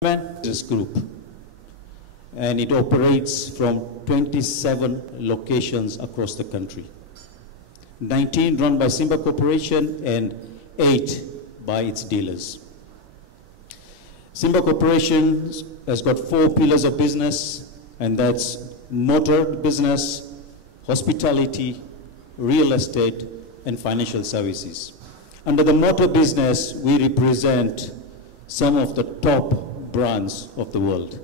This group, and it operates from 27 locations across the country. 19 run by Simba Corporation and 8 by its dealers. Simba Corporation has got 4 pillars of business, and that's motor business, hospitality, real estate, and financial services. Under the motor business, we represent some of the top brands of the world.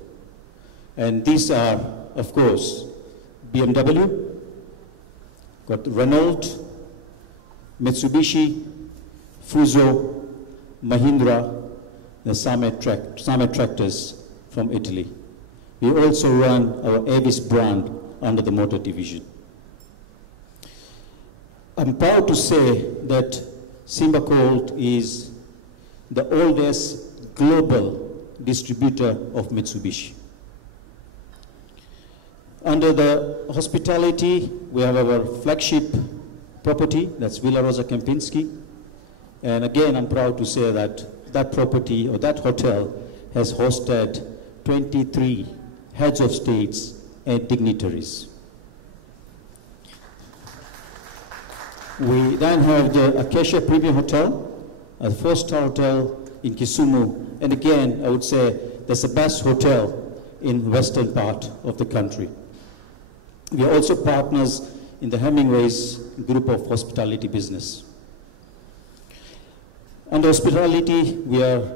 And these are, of course, BMW, got Renault, Mitsubishi, Fuso, Mahindra, the Samet tractors from Italy. We also run our Avis brand under the motor division. I'm proud to say that Simba Colt is the oldest global distributor of Mitsubishi. Under the hospitality, we have our flagship property, that's Villa Rosa Kempinski. And again, I'm proud to say that that property or that hotel has hosted 23 heads of states and dignitaries. We then have the Acacia Premium Hotel, a 4-star hotel in Kisumu. And again, I would say that's the best hotel in western part of the country. We are also partners in the Hemingway's group of hospitality business. Under hospitality, we are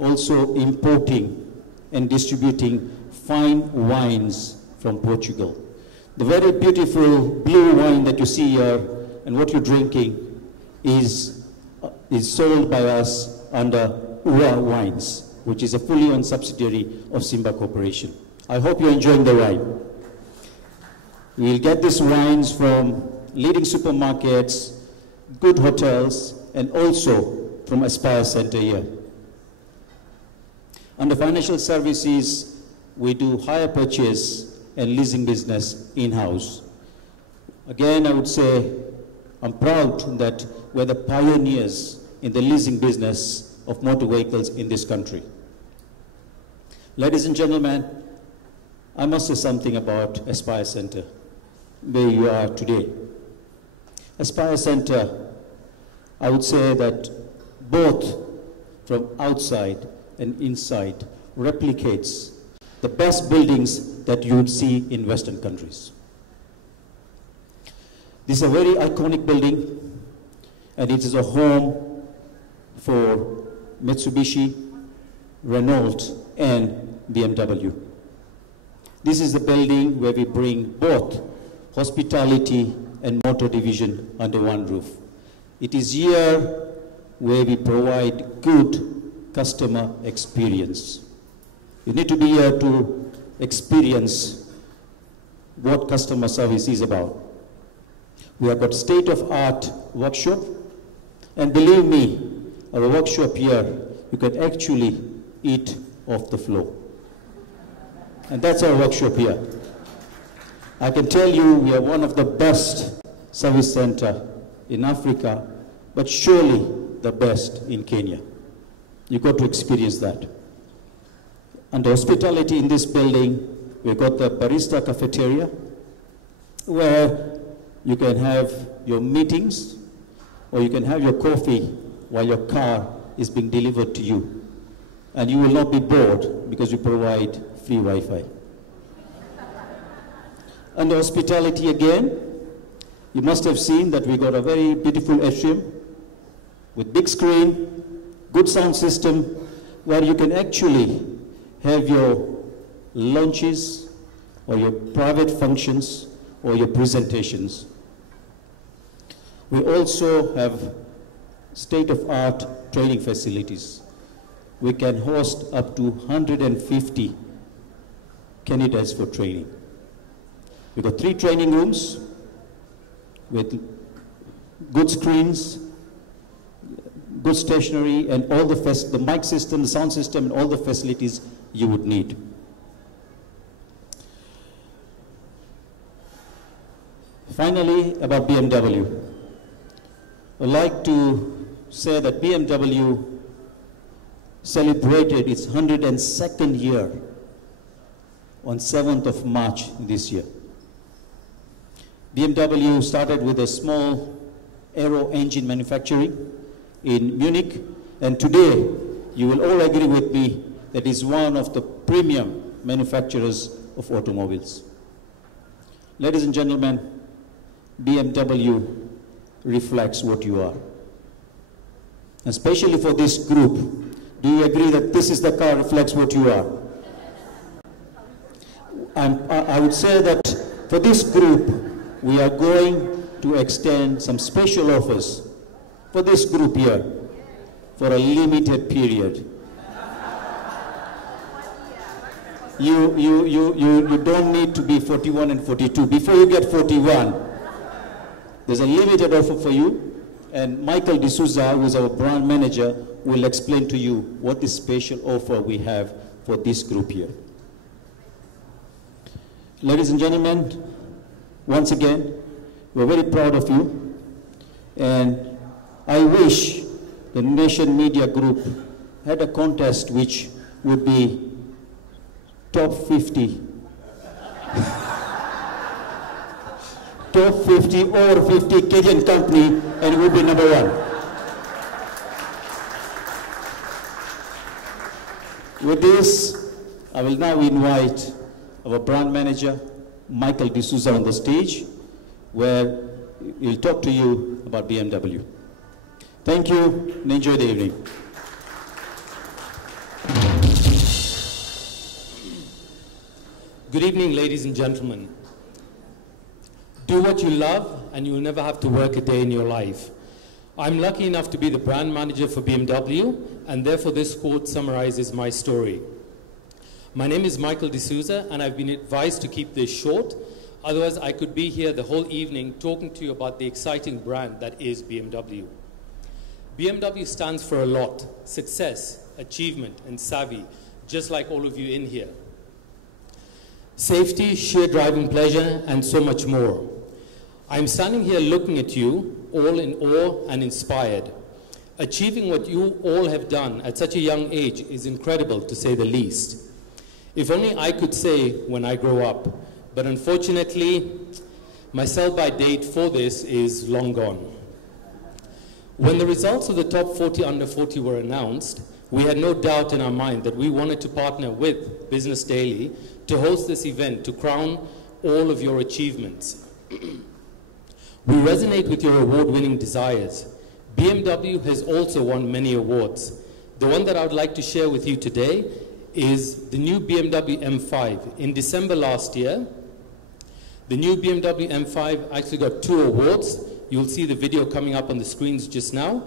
also importing and distributing fine wines from Portugal. The very beautiful blue wine that you see here and what you're drinking is sold by us under Ua Wines, which is a fully owned subsidiary of Simba Corporation. I hope you're enjoying the wine. We'll get these wines from leading supermarkets, good hotels, and also from Aspire Center here. Under financial services, we do hire purchase and leasing business in-house. Again, I would say I'm proud that we're the pioneers in the leasing business of motor vehicles in this country. Ladies and gentlemen, I must say something about Aspire Center, where you are today. Aspire Center, I would say that both from outside and inside replicates the best buildings that you would see in Western countries. This is a very iconic building, and it is a home for Mitsubishi, Renault, and BMW. This is the building where we bring both hospitality and motor division under one roof. It is here where we provide good customer experience. You need to be here to experience what customer service is about. We have got state-of-art workshop, and believe me, our workshop here, you can actually eat off the floor. And that's our workshop here. I can tell you we are one of the best service center in Africa, but surely the best in Kenya. You got to experience that. Under hospitality in this building, we've got the barista cafeteria, where you can have your meetings, or you can have your coffee while your car is being delivered to you. And you will not be bored because we provide free Wi-Fi. Under hospitality again, you must have seen that we got a very beautiful atrium with big screen, good sound system, where you can actually have your lunches or your private functions or your presentations. We also have state-of-art training facilities. We can host up to 150 candidates for training. We've got 3 training rooms with good screens, good stationery, and all the mic system, the sound system, and all the facilities you would need. Finally, about BMW. I'd like to say that BMW celebrated its 102nd year on 7th of March this year. BMW started with a small aero engine manufacturing in Munich, and today you will all agree with me that is one of the premium manufacturers of automobiles. Ladies and gentlemen, BMW reflects what you are. Especially for this group, do you agree that this is the car reflects what you are? I would say that for this group, we are going to extend some special offers for this group here for a limited period. You don't need to be 41 and 42. Before you get 41, there's a limited offer for you, and Michael D'Souza, who is our brand manager, will explain to you what the special offer we have for this group here. Ladies and gentlemen, once again, we're very proud of you, and I wish the Nation Media Group had a contest which would be top 50. Top 50 or 50 Kenyan company, and it would be number one. With this, I will now invite our brand manager, Michael D'Souza, on the stage, where he'll talk to you about BMW. Thank you, and enjoy the evening. Good evening, ladies and gentlemen. Do what you love, and you will never have to work a day in your life. I'm lucky enough to be the brand manager for BMW, and therefore this quote summarizes my story. My name is Michael D'Souza, and I've been advised to keep this short. Otherwise, I could be here the whole evening talking to you about the exciting brand that is BMW. BMW stands for a lot: success, achievement, and savvy, just like all of you in here. Safety, sheer driving pleasure, and so much more. I'm standing here looking at you, all in awe and inspired. Achieving what you all have done at such a young age is incredible, to say the least. If only I could say when I grow up, but unfortunately, my sell-by date for this is long gone. When the results of the Top 40 Under 40 were announced, we had no doubt in our mind that we wanted to partner with Business Daily to host this event to crown all of your achievements. We resonate with your award-winning desires. BMW has also won many awards. The one that I would like to share with you today is the new BMW M5. In December last year, the new BMW M5 actually got 2 awards. You'll see the video coming up on the screens just now.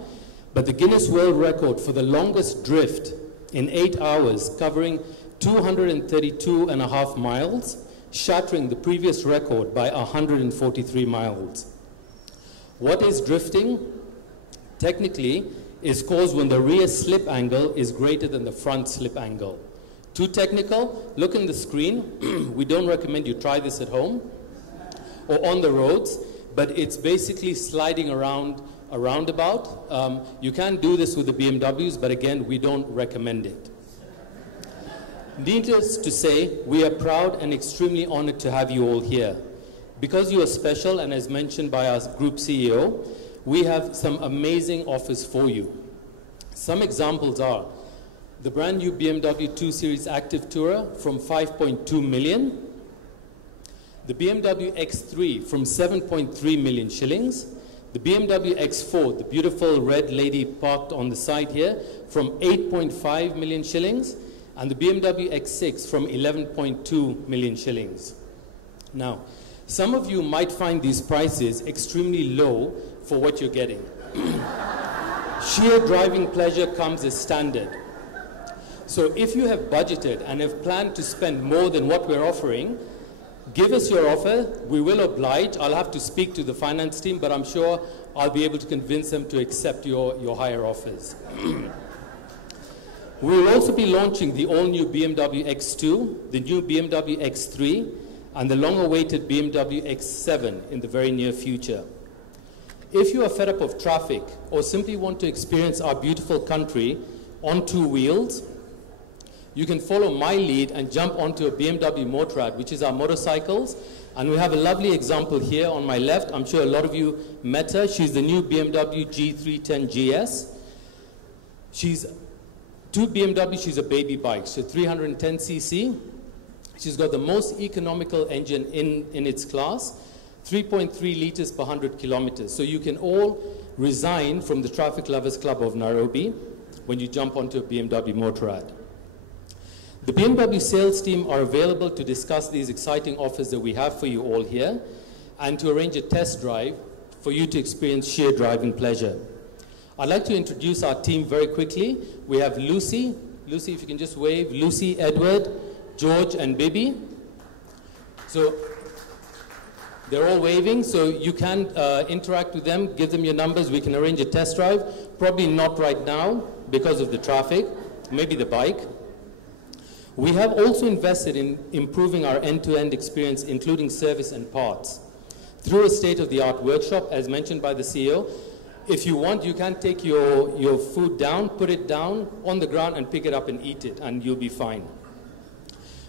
But the Guinness World Record for the longest drift in 8 hours, covering 232.5 miles, shattering the previous record by 143 miles. What is drifting? Technically, is caused when the rear slip angle is greater than the front slip angle. Too technical? Look in the screen. We don't recommend you try this at home or on the roads, but it's basically sliding around a roundabout. You can do this with the BMWs, but again, we don't recommend it. Needless to say, we are proud and extremely honored to have you all here. Because you are special, and as mentioned by our group CEO, we have some amazing offers for you. Some examples are the brand new BMW 2 Series Active Tourer from 5.2 million, the BMW X3 from 7.3 million shillings, the BMW X4, the beautiful red lady parked on the side here, from 8.5 million shillings, and the BMW X6 from 11.2 million shillings. Now, some of you might find these prices extremely low for what you're getting. Sheer driving pleasure comes as standard. So if you have budgeted and have planned to spend more than what we're offering, give us your offer. We will oblige. I'll have to speak to the finance team, but I'm sure I'll be able to convince them to accept your higher offers. We will also be launching the all-new BMW X2, the new BMW X3, and the long-awaited BMW X7 in the very near future. If you are fed up of traffic or simply want to experience our beautiful country on 2 wheels. You can follow my lead and jump onto a BMW Motorrad, which is our motorcycles. And we have a lovely example here on my left. I'm sure a lot of you met her. She's the new BMW G310 GS. She's to BMW, she's a baby bike. So 310cc. She's got the most economical engine in its class, 3.3 liters per 100 kilometers. So you can all resign from the Traffic Lovers Club of Nairobi when you jump onto a BMW Motorrad. The BMW sales team are available to discuss these exciting offers that we have for you all here and to arrange a test drive for you to experience sheer driving pleasure. I'd like to introduce our team very quickly. We have Lucy. Lucy, if you can just wave. Lucy, Edward, George, and Bibi. So they're all waving, so you can interact with them, give them your numbers. We can arrange a test drive. Probably not right now because of the traffic, maybe the bike. We have also invested in improving our end-to-end experience, including service and parts, through a state-of-the-art workshop, as mentioned by the CEO. If you want, you can take your food down, put it down on the ground and pick it up and eat it, and you'll be fine.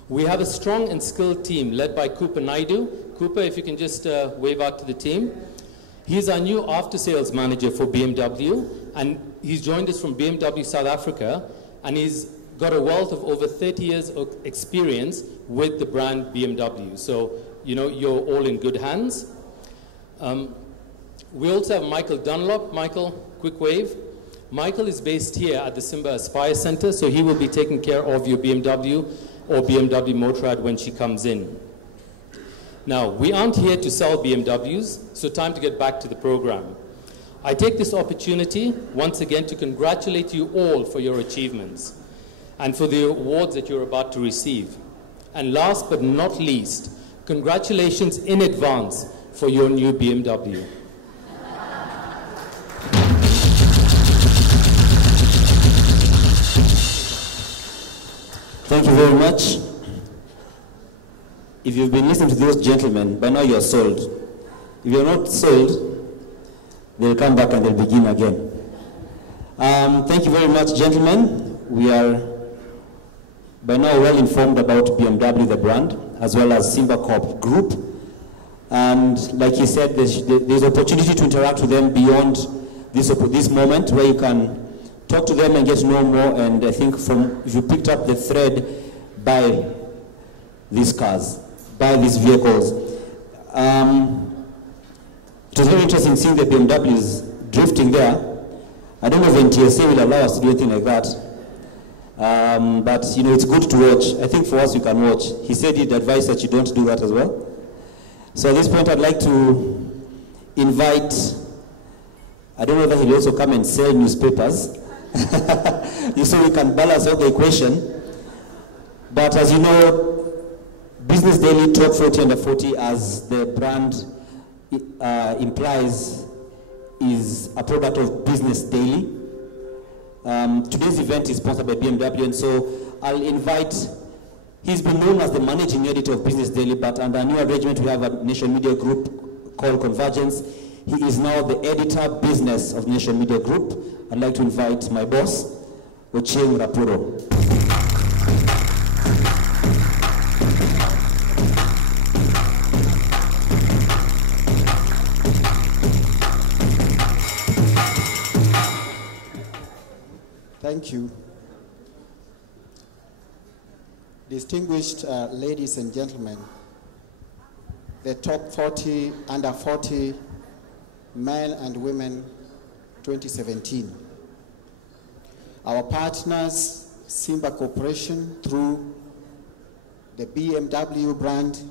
We have a strong and skilled team led by Cooper Naidu. Cooper, if you can just wave out to the team. He's our new after-sales manager for BMW, and he's joined us from BMW South Africa, and he's got a wealth of over 30 years of experience with the brand BMW. So, you know, you're all in good hands. We also have Michael Dunlop. Michael, quick wave. Michael is based here at the Simba Aspire Center, so he will be taking care of your BMW or BMW Motorrad when she comes in. Now, we aren't here to sell BMWs, so time to get back to the program. I take this opportunity once again to congratulate you all for your achievements and for the awards that you're about to receive. And last but not least, congratulations in advance for your new BMW. Thank you very much. If you've been listening to those gentlemen, by now you're sold. If you're not sold, they'll come back and they'll begin again. Thank you very much, gentlemen. We are by now well informed about BMW, the brand, as well as Simba Corp Group. And like he said, there's opportunity to interact with them beyond this moment, where you can talk to them and get to know more. And I think if you picked up the thread, buy these cars, buy these vehicles. It was very interesting seeing the BMWs drifting there. I don't know if NTSA will allow us to do anything like that. But you know, it's good to watch. I think for us, you can watch. He said he'd advise that you don't do that as well. So at this point, I'd like to invite, I don't know whether he'll also come and sell newspapers, so we can balance out the equation. But as you know, Business Daily Top 40 Under 40, as the brand implies, is a product of Business Daily. Today's event is sponsored by BMW, and so I'll invite, he's been known as the managing editor of Business Daily, but under a new arrangement we have a Nation Media Group called Convergence. He is now the editor business of Nation Media Group. I'd like to invite my boss, Ochieng Rapuro. Thank you. Distinguished ladies and gentlemen, the Top 40 Under 40 Men and Women 2017. Our partners, Simba Corporation, through the BMW brand.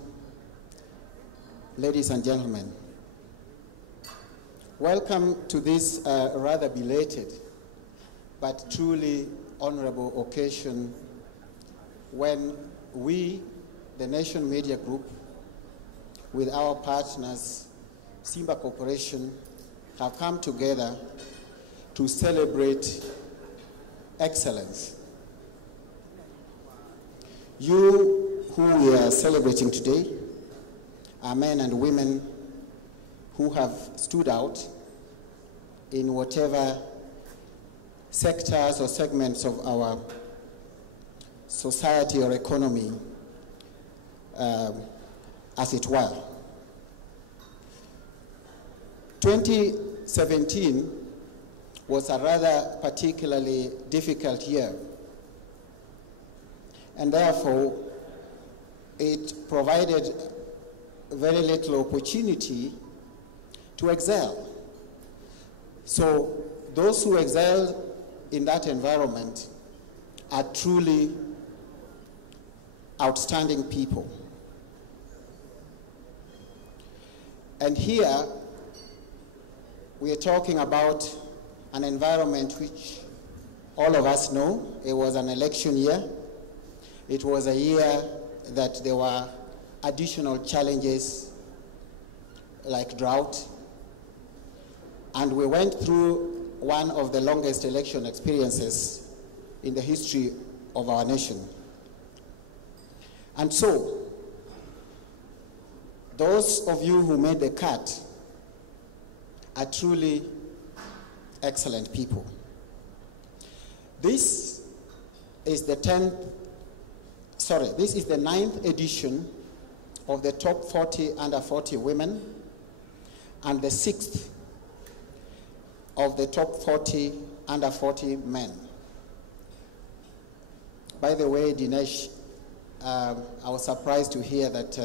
Ladies and gentlemen, welcome to this rather belated but truly honorable occasion when we, the Nation Media Group, with our partners, Simba Corporation, have come together to celebrate excellence. You who we are celebrating today are men and women who have stood out in whatever sectors or segments of our society or economy, as it were. 2017 was a rather particularly difficult year, and therefore it provided very little opportunity to excel. So those who excel in that environment are truly outstanding people. And here we are talking about an environment which all of us know. It was an election year. It was a year that there were additional challenges like drought. And we went through one of the longest election experiences in the history of our nation. And so, those of you who made the cut are truly excellent people. This is the 9th edition of the Top 40 Under 40 Women and the 6th of the Top 40 Under 40 Men. By the way, Dinesh, I was surprised to hear that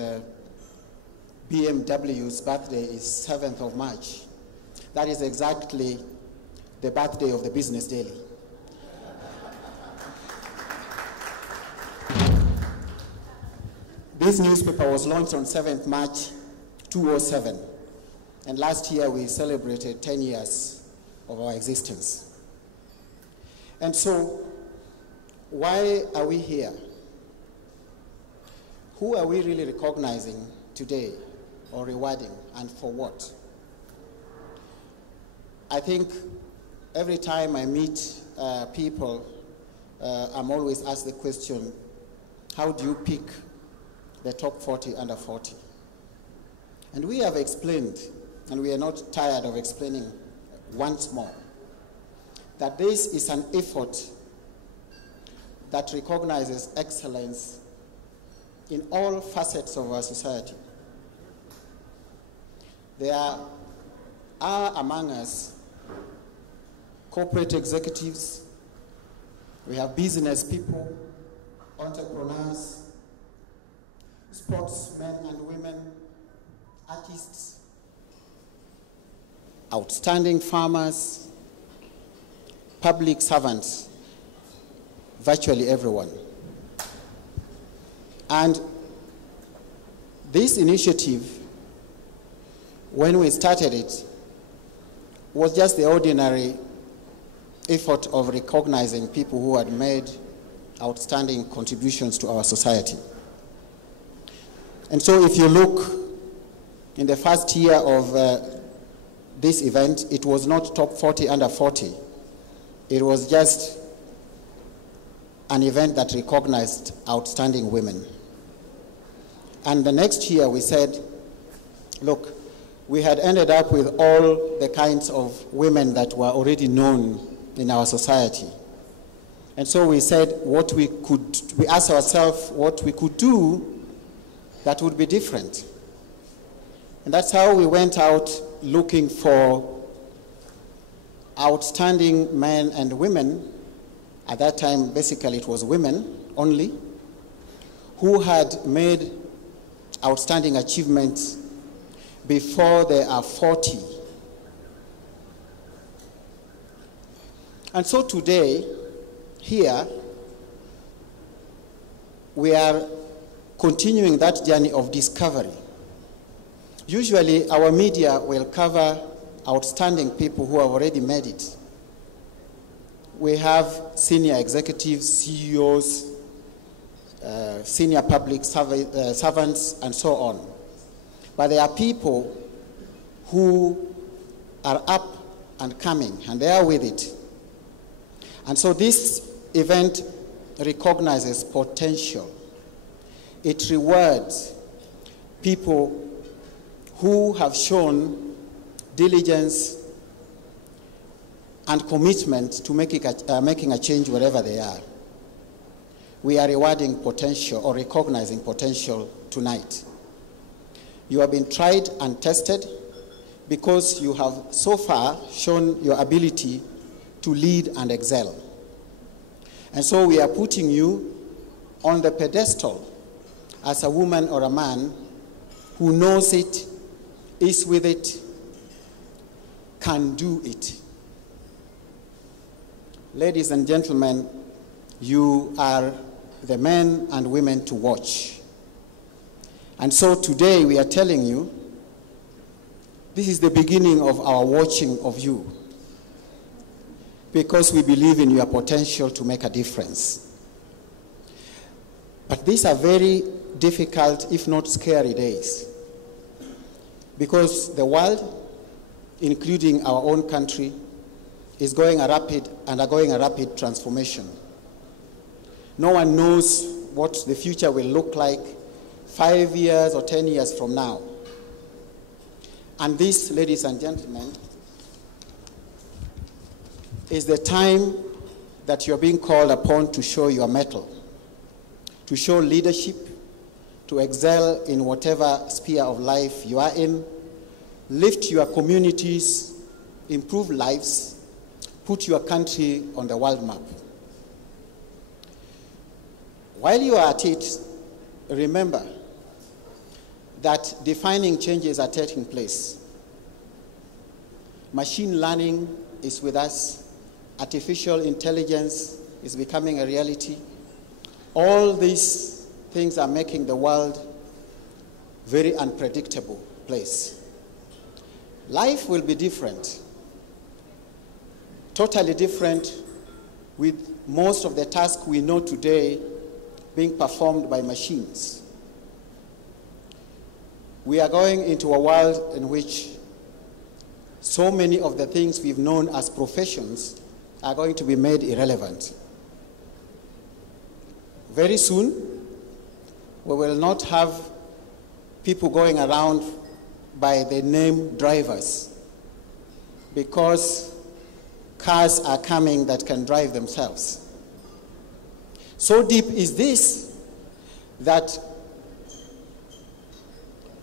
BMW's birthday is 7th of March. That is exactly the birthday of the Business Daily. This newspaper was launched on 7th March 2007, and last year we celebrated 10 years of our existence. And so, why are we here? Who are we really recognizing today or rewarding, and for what? I think every time I meet people, I'm always asked the question, how do you pick the top 40 under 40? And we have explained, and we are not tired of explaining once more, that this is an effort that recognizes excellence in all facets of our society. There are among us corporate executives, we have business people, entrepreneurs, sportsmen and women, artists, outstanding farmers, public servants, virtually everyone. And this initiative, when we started it, was just the ordinary effort of recognizing people who had made outstanding contributions to our society. And so if you look in the first year of this event, it was not top 40 under 40. It was just an event that recognized outstanding women. And the next year we said, look, we had ended up with all the kinds of women that were already known in our society. And so we said we asked ourselves what we could do that would be different. And that's how we went out looking for outstanding men and women. At that time, basically it was women only, who had made outstanding achievements before they are 40. And so today, here, we are continuing that journey of discovery. Usually, our media will cover outstanding people who have already made it. We have senior executives, CEOs, senior public servants, and so on. But there are people who are up and coming, and they are with it. And so this event recognizes potential. It rewards people who have shown diligence and commitment to making a change wherever they are. We are rewarding potential or recognizing potential tonight. You have been tried and tested because you have so far shown your ability to lead and excel. And so we are putting you on the pedestal as a woman or a man who knows it, is with it, can do it. Ladies and gentlemen, you are the men and women to watch. And so today we are telling you, this is the beginning of our watching of you, because we believe in your potential to make a difference. But these are very difficult, if not scary days, because the world, including our own country, is undergoing a rapid transformation. No one knows what the future will look like 5 years or 10 years from now. And this, ladies and gentlemen, is the time that you're being called upon to show your mettle, to show leadership, to excel in whatever sphere of life you are in, lift your communities, improve lives, put your country on the world map. While you are at it, remember that defining changes are taking place. Machine learning is with us. Artificial intelligence is becoming a reality. All these things are making the world a very unpredictable place. Life will be different, totally different, with most of the tasks we know today being performed by machines. We are going into a world in which so many of the things we've known as professions are going to be made irrelevant. Very soon, we will not have people going around by the name drivers, because cars are coming that can drive themselves. So deep is this that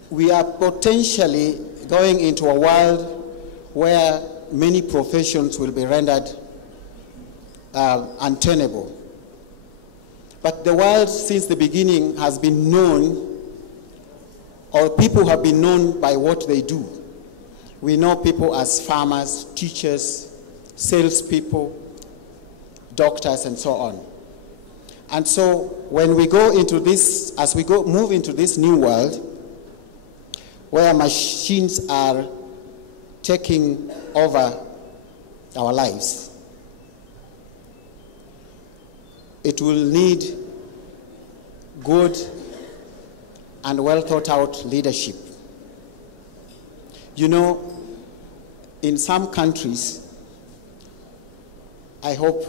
we are potentially going into a world where many professions will be rendered untenable. But the world since the beginning has been known, or people have been known by what they do. We know people as farmers, teachers, salespeople, doctors, and so on. And so when we go into this, as we move into this new world, where machines are taking over our lives, it will need good and well thought out leadership. You know, in some countries, I hope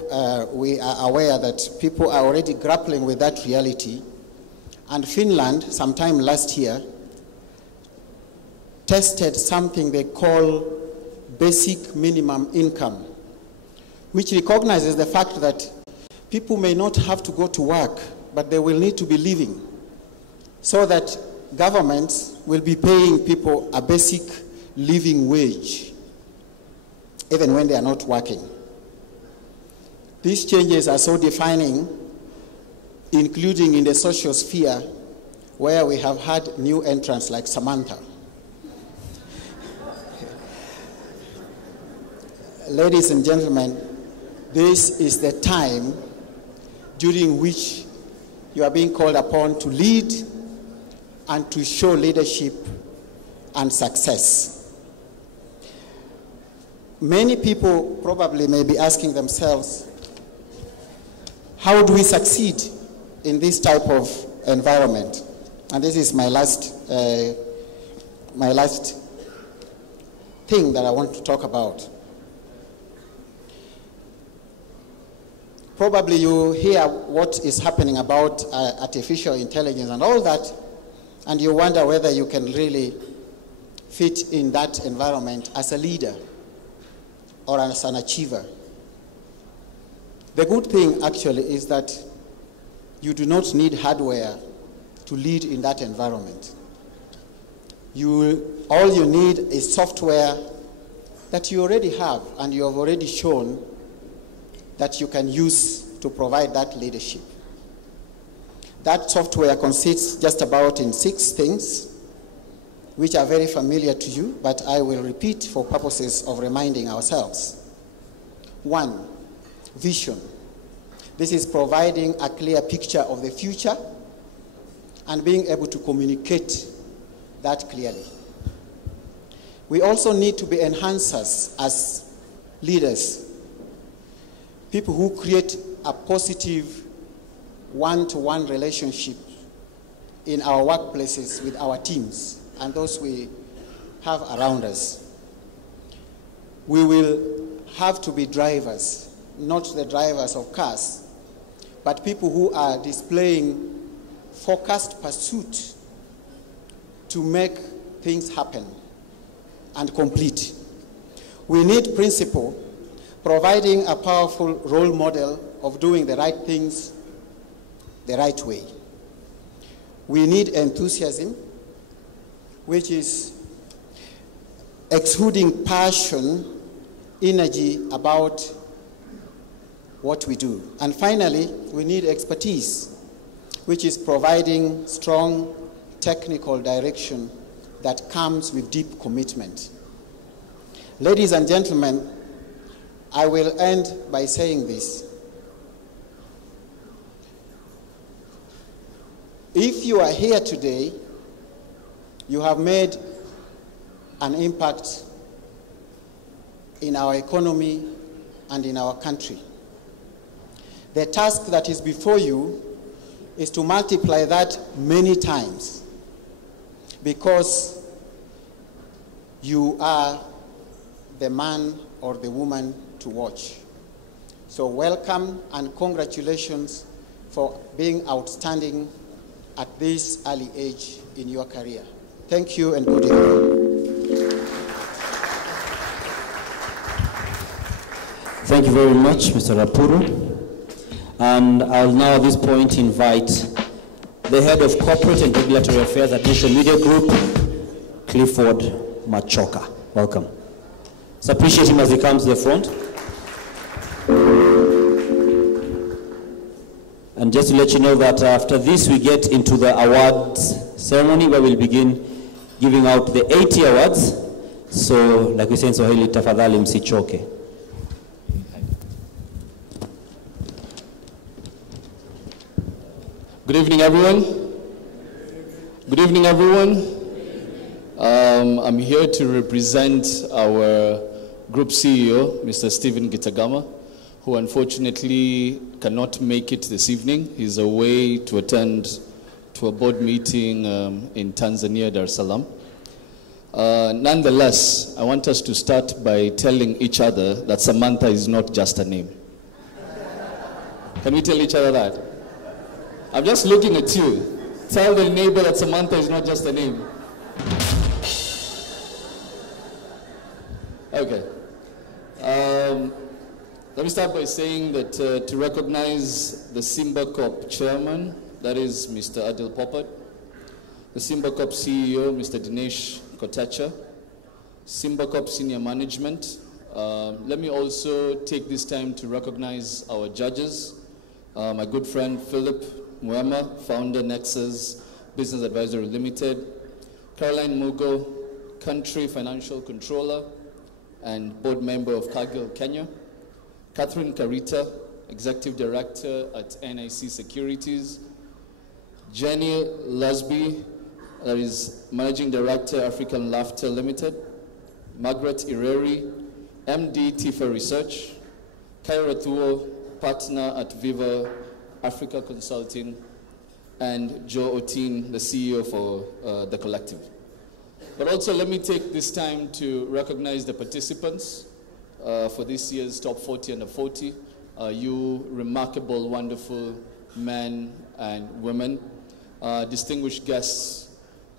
we are aware that people are already grappling with that reality. And Finland, sometime last year, tested something they call basic minimum income, which recognizes the fact that people may not have to go to work, but they will need to be living, so that governments will be paying people a basic living wage, even when they are not working. These changes are so defining, including in the social sphere, where we have had new entrants like Samantha. Ladies and gentlemen, this is the time during which you are being called upon to lead and to show leadership and success. Many people probably may be asking themselves, how do we succeed in this type of environment? And this is my last thing that I want to talk about. Probably you hear what is happening about artificial intelligence and all that, and you wonder whether you can really fit in that environment as a leader. or as an achiever. The good thing actually is that you do not need hardware to lead in that environment. All you need is software that you already have and you have already shown that you can use to provide that leadership. That software consists just about in 6 things, which are very familiar to you, but I will repeat for purposes of reminding ourselves. 1, vision. This is providing a clear picture of the future and being able to communicate that clearly. We also need to be enhancers as leaders, people who create a positive one-to-one relationship in our workplaces with our teams and those we have around us. We will have to be drivers, not the drivers of cars, but people who are displaying focused pursuit to make things happen and complete. We need principle, providing a powerful role model of doing the right things the right way. We need enthusiasm, which is exuding passion, energy about what we do. And finally, we need expertise, which is providing strong technical direction that comes with deep commitment. Ladies and gentlemen, I will end by saying this. If you are here today, you have made an impact in our economy and in our country. The task that is before you is to multiply that many times, because you are the man or the woman to watch. So welcome and congratulations for being outstanding at this early age in your career. Thank you and good evening. Thank you very much, Mr. Rapuru. And I'll now at this point invite the Head of Corporate and Regulatory Affairs at Nation Media Group, Clifford Machoka. Welcome. So appreciate him as he comes to the front. And just to let you know that after this we get into the awards ceremony where we'll begin giving out the 80 awards. So like we say in Swahili, tafadhali msichoke. Good evening, everyone. Good evening, everyone. I'm here to represent our Group CEO, Mr. Stephen Gitagama, who unfortunately cannot make it this evening. He's away to attend to a board meeting in Tanzania, Dar es Salaam. Nonetheless, I want us to start by telling each other that Samantha is not just a name. Can we tell each other that? I'm just looking at you. Tell the neighbor that Samantha is not just a name. Okay. Let me start by saying that to recognize the Simba Corp chairman, that is Mr. Adil Popat, the Simba Corp CEO, Mr. Dinesh Kotacha, Simba Corp senior management. Let me also take this time to recognize our judges, my good friend Philip Mwema, founder Nexus Business Advisory Limited, Caroline Mugo, country financial controller and board member of Cargill, Kenya, Catherine Karita, executive director at NIC Securities, Jenny Lasby, that is managing director, African Laughter Limited, Margaret Ireri, MD Tifa Research, Kaira Thuo, partner at Viva Africa Consulting, and Joe Otin, the CEO for The Collective. But also let me take this time to recognize the participants for this year's Top 40 Under 40. You remarkable, wonderful men and women, distinguished guests,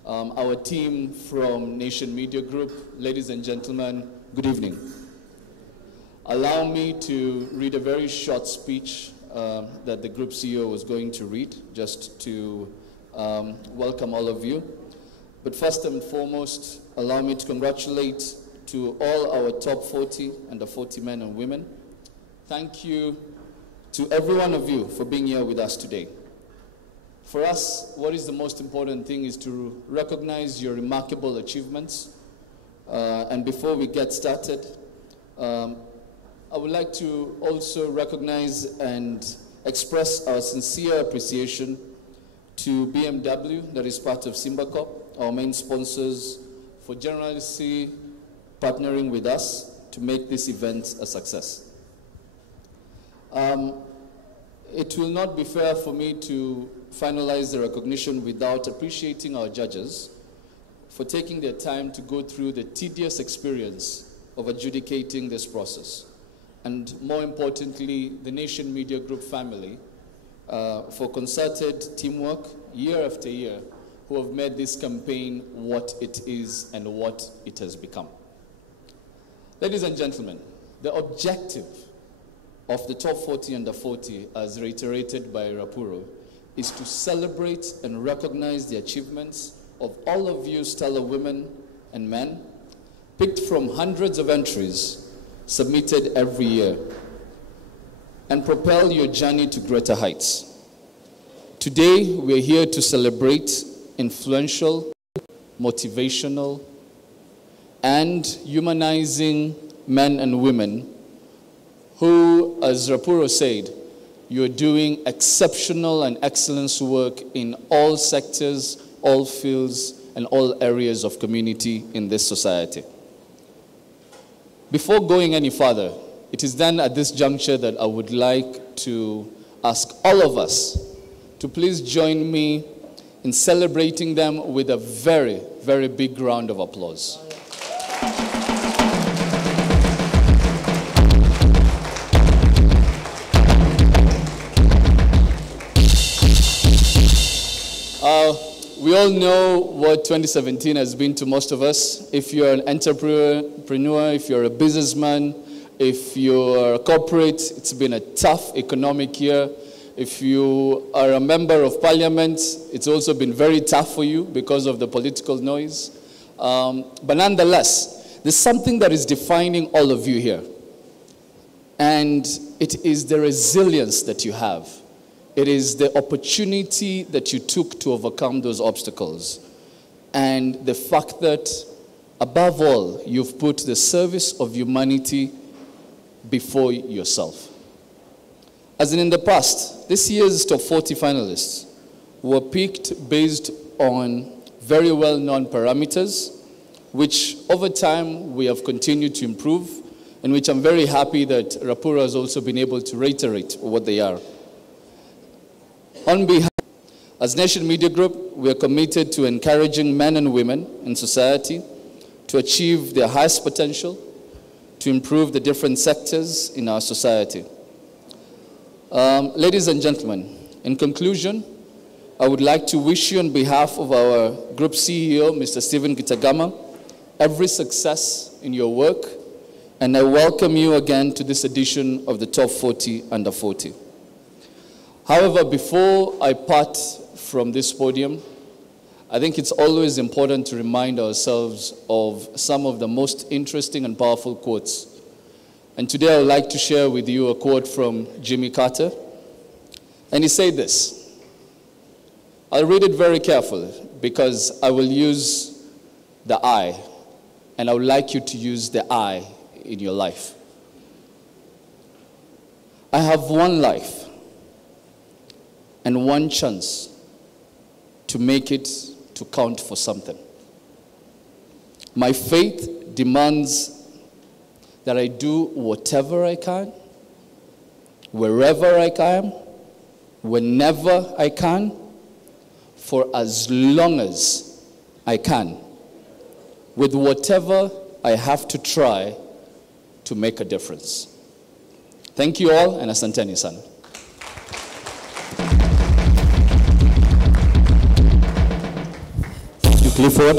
our team from Nation Media Group, ladies and gentlemen, good evening. allow me to read a very short speech that the group CEO was going to read, just to welcome all of you. But first and foremost, allow me to congratulate to all our top 40 and the 40 men and women. Thank you to every one of you for being here with us today. For us, what is the most important thing is to recognize your remarkable achievements. And before we get started, I would like to also recognize and express our sincere appreciation to BMW, that is part of SimbaCorp, our main sponsors, for generously partnering with us to make this event a success. It will not be fair for me to finalize the recognition without appreciating our judges for taking their time to go through the tedious experience of adjudicating this process. And more importantly, the Nation Media Group family for concerted teamwork year after year, who have made this campaign what it is and what it has become. Ladies and gentlemen, the objective of the Top 40 Under 40, as reiterated by Rapuro, is to celebrate and recognize the achievements of all of you stellar women and men, picked from hundreds of entries submitted every year, and propel your journey to greater heights. Today, we're here to celebrate influential, motivational, and humanizing men and women who, as Rapuro said, you're doing exceptional and excellent work in all sectors, all fields, and all areas of community in this society. Before going any further, it is then at this juncture that I would like to ask all of us to please join me in celebrating them with a very, very big round of applause. We all know what 2017 has been to most of us. If you're an entrepreneur, if you're a businessman, if you're a corporate, it's been a tough economic year. If you are a member of parliament, it's also been very tough for you because of the political noise. But nonetheless, there's something that is defining all of you here. And it is the resilience that you have. It is the opportunity that you took to overcome those obstacles. And the fact that, above all, you've put the service of humanity before yourself. As in the past, this year's Top 40 finalists were picked based on very well-known parameters, which over time we have continued to improve, and which I'm very happy that Rapuro has also been able to reiterate what they are. On behalf, as Nation Media Group, we are committed to encouraging men and women in society to achieve their highest potential, to improve the different sectors in our society. Ladies and gentlemen, in conclusion, I would like to wish you on behalf of our Group CEO, Mr. Stephen Kitagama, every success in your work, and I welcome you again to this edition of the Top 40 Under 40. However, before I part from this podium, I think it's always important to remind ourselves of some of the most interesting and powerful quotes. And today I would like to share with you a quote from Jimmy Carter. And he said this. I'll read it very carefully because I will use the I, and I would like you to use the I in your life. I have one life and one chance to make it to count for something. My faith demands that I do whatever I can, wherever I can, whenever I can, for as long as I can, with whatever I have to try to make a difference. Thank you all, and asanteni sana. Clifford.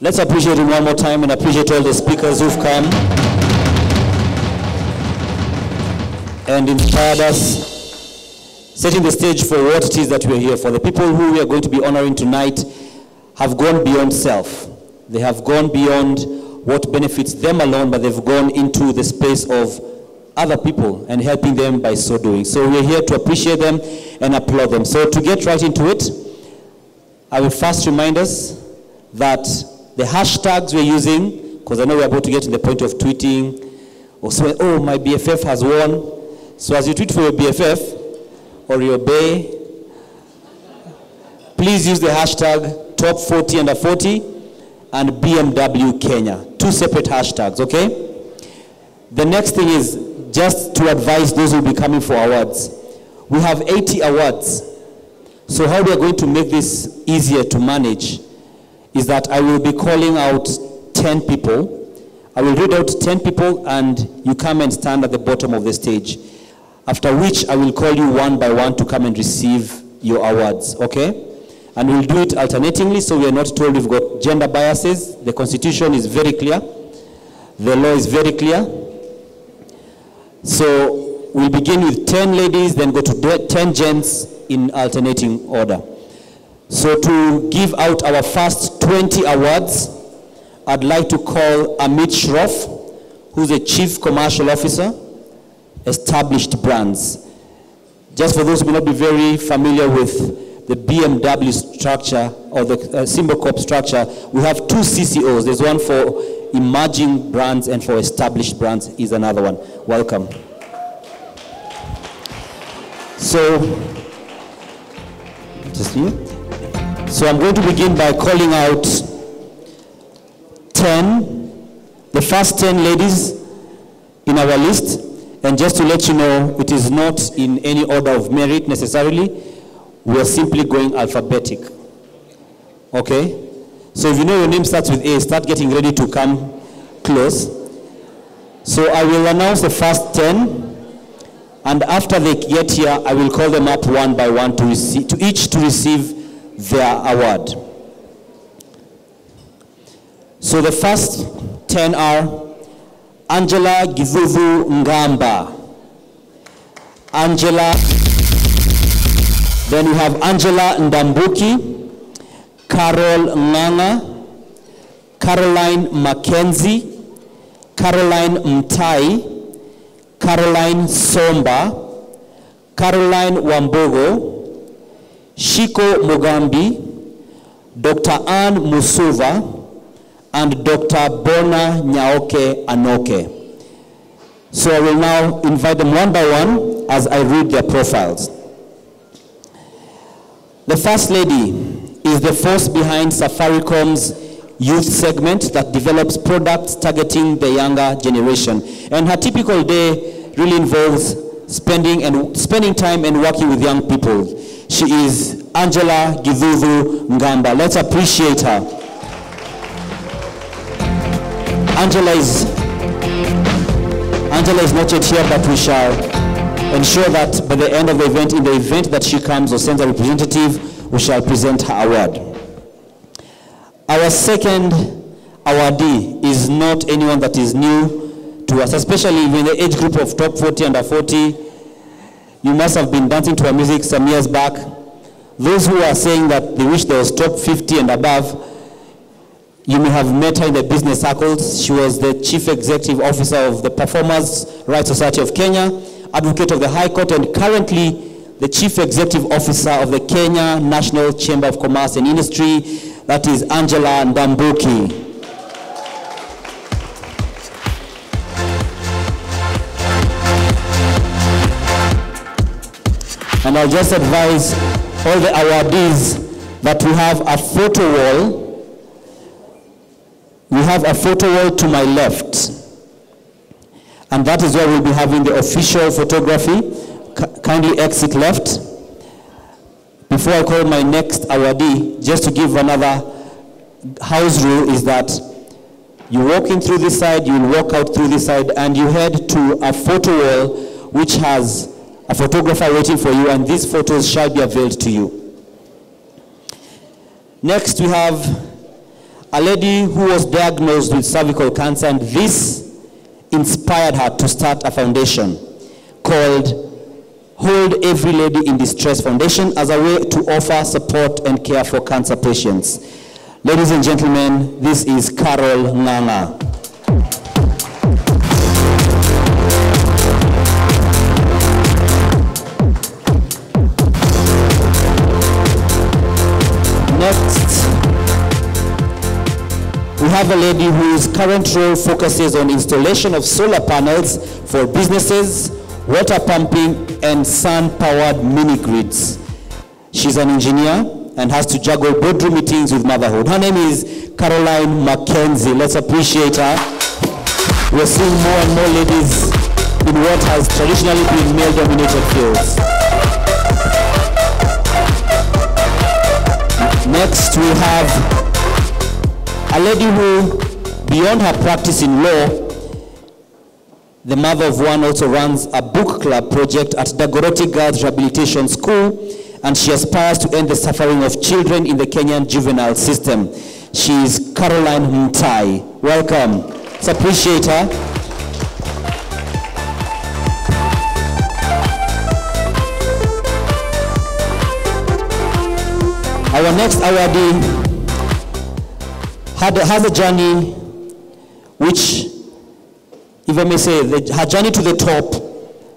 Let's appreciate him one more time and appreciate all the speakers who've come. and inspired us, setting the stage for what it is that we're here for. The people who we are going to be honoring tonight have gone beyond self. They have gone beyond what benefits them alone, but they've gone into the space of other people and helping them by so doing. So we're here to appreciate them and applaud them. So to get right into it, I will first remind us that the hashtags we're using, because I know we're about to get to the point of tweeting, or saying, oh, my BFF has won. So as you tweet for your BFF, or your bae, please use the hashtag Top40 and BMW Kenya. 2 separate hashtags, okay? The next thing is just to advise those who will be coming for awards. We have 80 awards. So how we are going to make this easier to manage is that I will be calling out 10 people. I will read out 10 people and you come and stand at the bottom of the stage. After which I will call you one by one to come and receive your awards, okay? And we'll do it alternatingly, so we are not told we've got gender biases. The Constitution is very clear. The law is very clear. So we'll begin with 10 ladies, then go to 10 gents in alternating order. So to give out our first 20 awards, I'd like to call Amit Shroff, who's a Chief Commercial Officer, Established Brands. Just for those who may not be very familiar with the BMW structure or the Symbol Corp structure, we have 2 CCOs. There's one for emerging brands and for established brands is another one. Welcome. So, just here. So I'm going to begin by calling out 10, the first 10 ladies in our list. And just to let you know, it is not in any order of merit necessarily. We are simply going alphabetic. Okay? So if you know your name starts with A, start getting ready to come close. So I will announce the first 10. And after they get here, I will call them up one by one to each to receive their award. So the first 10 are Angela Givuvu Ngamba. Angela. Then we have Angela Ndambuki, Carol Nganga, Caroline Mackenzie, Caroline Mtai, Caroline Somba, Caroline Wambogo, Shiko Mugambi, Dr. Anne Musuva, and Dr. Bona Nyaoke Anoke. So I will now invite them one by one as I read their profiles. The first lady is the force behind Safaricom's youth segment that develops products targeting the younger generation. And her typical day really involves spending time and working with young people. She is Angela Givuvu Ngamba. Let's appreciate her. Angela is not yet here, but we shall ensure that by the end of the event, in the event that she comes or sends a representative, we shall present her award. Our second awardee is not anyone that is new to us, especially in the age group of top 40 under 40. You must have been dancing to her music some years back. Those who are saying that they wish there was top 50 and above, you may have met her in the business circles. She was the Chief Executive Officer of the Performers' Rights Society of Kenya, Advocate of the High Court, and currently the Chief Executive Officer of the Kenya National Chamber of Commerce and Industry. That is Angela Ndambuki. And I'll just advise all the awardees that we have a photo wall. We have a photo wall to my left. And that is where we'll be having the official photography. Kindly exit left. Before I call my next awardee, just to give another house rule is that you walk in through this side, you will walk out through this side, and you head to a photo wall which has a photographer waiting for you, and these photos shall be availed to you. Next, we have a lady who was diagnosed with cervical cancer, and this inspired her to start a foundation called called Hold Every Lady in Distress Foundation as a way to offer support and care for cancer patients. Ladies and gentlemen, this is Carol Nganga. Next, we have a lady whose current role focuses on installation of solar panels for businesses, water pumping, and sun-powered mini-grids. She's an engineer and has to juggle boardroom meetings with motherhood. Her name is Caroline Mackenzie. Let's appreciate her. We're seeing more and more ladies in what has traditionally been male-dominated fields. Next, we have a lady who, beyond her practice in law, the mother of one also runs a book club project at Dagoretti Girls Rehabilitation School, and she aspires to end the suffering of children in the Kenyan juvenile system. She is Caroline Mtai. Welcome. Let's appreciate her. Our next awardee has a journey which, if I may say, her journey to the top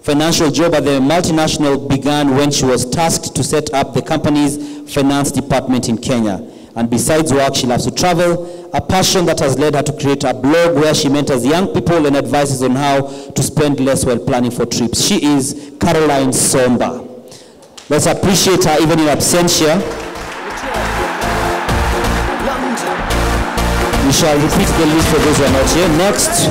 financial job at the multinational began when she was tasked to set up the company's finance department in Kenya. And besides work, she loves to travel, a passion that has led her to create a blog where she mentors young people and advises on how to spend less while planning for trips. She is Caroline Somba. Let's appreciate her even in absentia. We shall repeat the list for those who are not here. Next,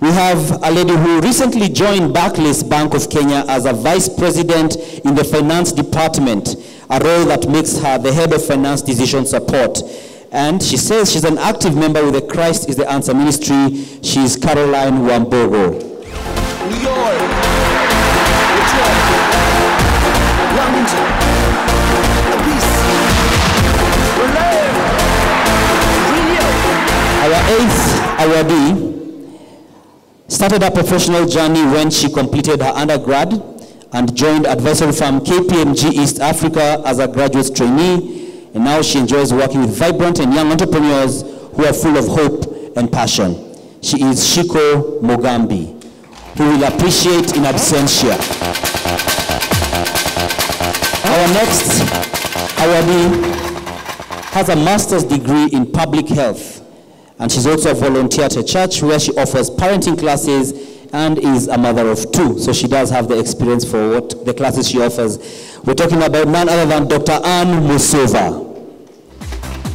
we have a lady who recently joined Barclays Bank of Kenya as a vice president in the finance department, a role that makes her the head of finance decision support. And she says she's an active member with the Christ is the Answer ministry. She's Caroline Wambogo. Our eighth awardee started her professional journey when she completed her undergrad and joined advisory firm KPMG East Africa as a graduate trainee, and now she enjoys working with vibrant and young entrepreneurs who are full of hope and passion. She is Shiko Mogambi, who will appreciate in absentia. Our next awardee has a master's degree in public health, and she's also a volunteer at a church where she offers parenting classes and is a mother of two. So she does have the experience for what the classes she offers. We're talking about none other than Dr. Anne Musova,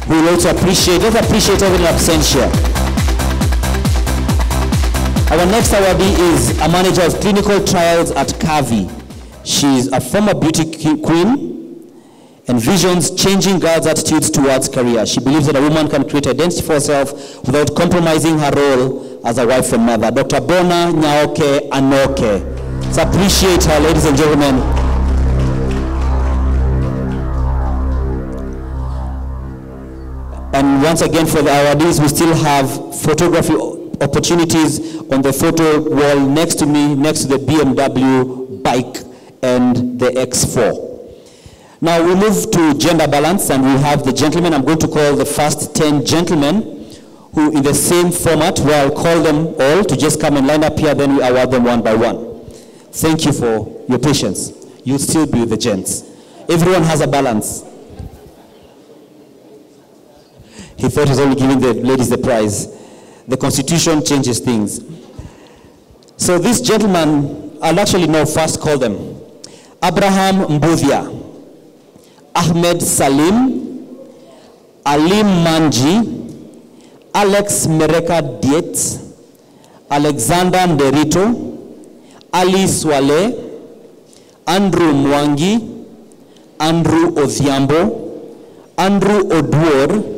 who will also appreciate, let's appreciate her in absentia. Our next awardee is a manager of clinical trials at Kavi. She's a former beauty queen, envisions changing girls' attitudes towards career. She believes that a woman can create identity for herself without compromising her role as a wife and mother. Dr. Bona Nyaoke Anoke. Let's appreciate her, ladies and gentlemen. And once again, for the awardees, we still have photography opportunities on the photo wall next to me, next to the BMW bike and the X4. Now we move to gender balance, and we have the gentlemen. I'm going to call the first 10 gentlemen who, in the same format, where I'll call them all to just come and line up here, then we award them one by one. Thank you for your patience. You'll still be with the gents. Everyone has a balance. He thought he's only giving the ladies the prize. The Constitution changes things. So this gentleman, I'll actually now first call them. Abraham Mbudhia, Ahmed Salim, Alim Manji, Alex Mereka Diet, Alexander Nderito, Ali Swale, Andrew Mwangi, Andrew Odhiambo, Andrew Odwor,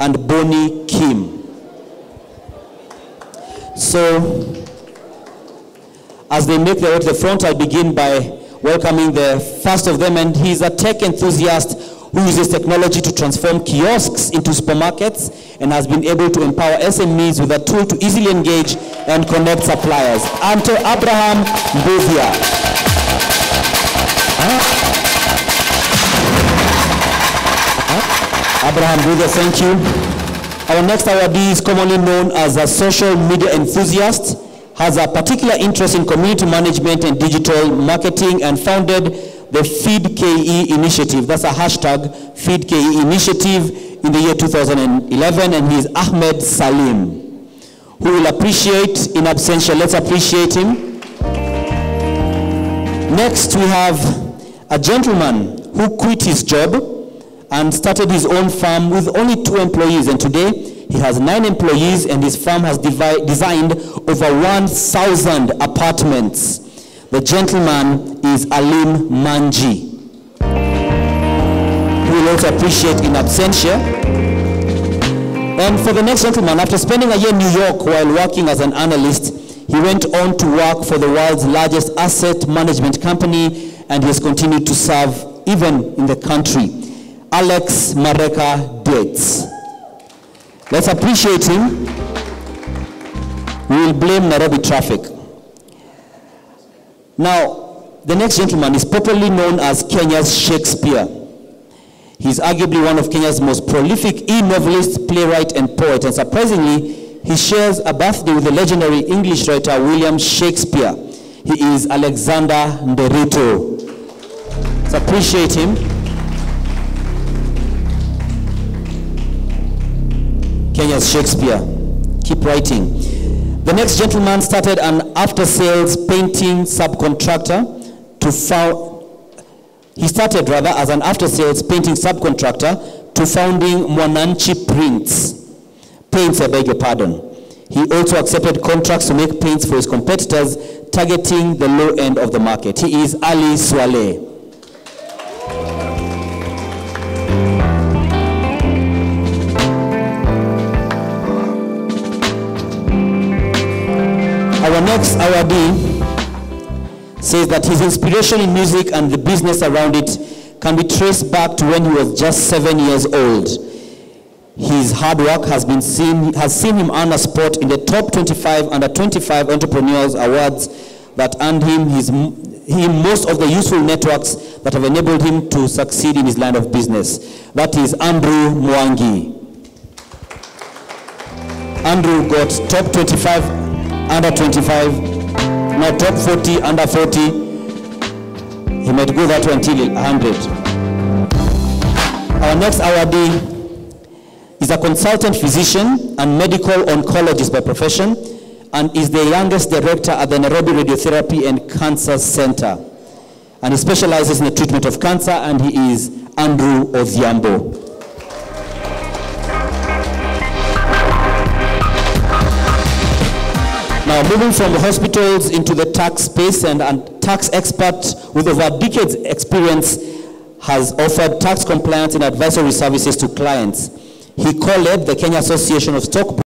and Bonnie Kim. So, as they make their way to the front, I'll begin by welcoming the first of them, and he's a tech enthusiast who uses technology to transform kiosks into supermarkets and has been able to empower SMEs with a tool to easily engage and connect suppliers. Ante Abraham Mbuvia. Abraham Mbuvia, thank you. Our next awardee is commonly known as a social media enthusiast, has a particular interest in community management and digital marketing, and founded the Feed KE initiative. That's a hashtag, Feed KE initiative, in the year 2011, and he is Ahmed Salim, who will appreciate in absentia. Let's appreciate him. Next, we have a gentleman who quit his job and started his own farm with only 2 employees, and today he has 9 employees, and his farm has designed over 1,000 apartments. The gentleman is Alim Manji. We will also appreciate in absentia. And for the next gentleman, after spending a year in New York while working as an analyst, he went on to work for the world's largest asset management company, and he has continued to serve even in the country. Alex Mareka Dates. Let's appreciate him. We will blame Nairobi traffic. Now, the next gentleman is popularly known as Kenya's Shakespeare. He's arguably one of Kenya's most prolific e-novelist, playwright, and poet. And surprisingly, he shares a birthday with the legendary English writer William Shakespeare. He is Alexander Nderito. Let's appreciate him. Kenya's Shakespeare. Keep writing. The next gentleman started an after-sales painting subcontractor He started as an after-sales painting subcontractor to founding Mwananchi Paints, I beg your pardon. He also accepted contracts to make paints for his competitors, targeting the low end of the market. He is Ali Swaleh. Our next awardee says that his inspiration in music and the business around it can be traced back to when he was just 7 years old. His hard work has seen him earn a spot in the top 25 under 25 entrepreneurs awards that earned him most of the useful networks that have enabled him to succeed in his line of business. That is Andrew Mwangi. Andrew got top 25 under 25, now top 40 under 40. He might go that way until 100. Our next awardee is a consultant physician and medical oncologist by profession, and is the youngest director at the Nairobi Radiotherapy and Cancer Center. And he specializes in the treatment of cancer, and he is Andrew Odhiambo. Now, moving from the hospitals into the tax space, and tax expert with over decades experience has offered tax compliance and advisory services to clients. He co-led the Kenya Association of Stockbrokers